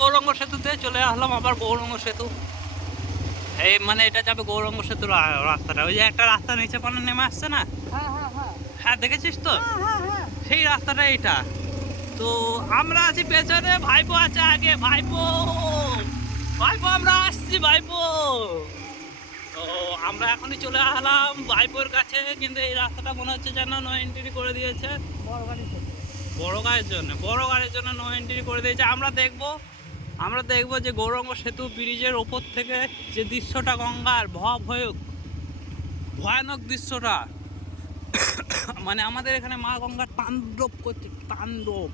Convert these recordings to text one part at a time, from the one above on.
গৌরঙ্গ সেতুতে চলে আসলাম আবার গৌরঙ্গ সেতু। এই মানে এটা যাবে গৌরঙ্গ সেতুর রাস্তাটা। ওই যে একটা রাস্তা নিচে পানে নেমে আসছে না? হ্যাঁ হ্যাঁ হ্যাঁ। হ্যাঁ দেখেছিস তো? সেই রাস্তাটা এইটা। তো আমরা আছি পেছনে ভাইপো আছে আগে ভাইপো! ভাইপো আমরা আসছি ভাইপো! তো আমরা এখনই চলে আসলাম ভাইপোর কাছে কিন্তু এই রাস্তাটা মনে হচ্ছে যেন নো এন্ট্রি করে দিয়েছে। বড় গাড়ি থেকে বড় গাড়ির জন্য বড় গাড়ির জন্য নো এন্ট্রি করে দিয়েছে। আমরা দেখব আমরা দেখব যে গৌরঙ্গ সেতু ব্রিজের ওপর থেকে যে দৃশ্যটা গঙ্গার ভব হয়ক ভয়ানক দৃশ্যটা। মানে আমাদের এখানে মা গঙ্গার তাণ্ডব করছে তাণ্ডব।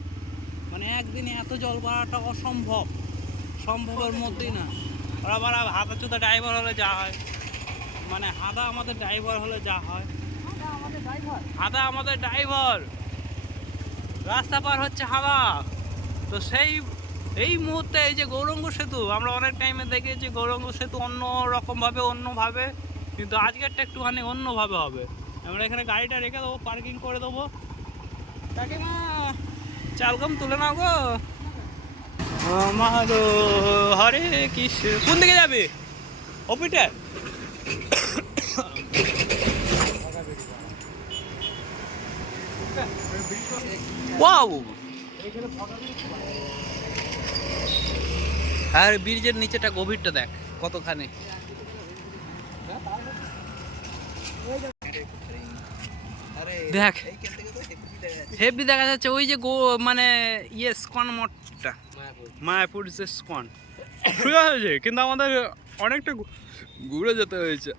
মানে একদিনে এত জল বাড়াটা অসম্ভব। সম্ভবের মধ্যেই না। ওরা আবার হাতা চুতা ড্রাইভার হলে যা হয়। মানে হাদা আমাদের ড্রাইভার হলে যা হয়। হাদা আমাদের ড্রাইভার রাস্তা পার হচ্ছে হাওয়া তো সেই এই মুহূর্তে এই যে গৌরঙ্গ সেতু, আমরা অনেক টাইমে দেখেছি গৌরঙ্গ সেতু অন্য রকমভাবে, অন্যভাবে, কিন্তু আজকেরটা একটুখানি অন্যভাবে হবে। আমরা এখানে গাড়িটা রেখে দেবো পার্কিং করে দেবো। কাকিমা, চালগম তুলে নাও গো। আমার হরে কৃষ্ণ। কোন দিকে যাবে? অপিটে ওয়াও! আর ব্রিজের নিচেটা গভীরটা দেখ, কতখানি। দেখ, হেভি দেখা যাচ্ছে, ওই যে গো মানে ইয়ে স্কন মঠটা। মায়াপুর যে স্কন। ঠিক কিন্তু আমাদের অনেকটা ঘুরে যেতে হয়েছে।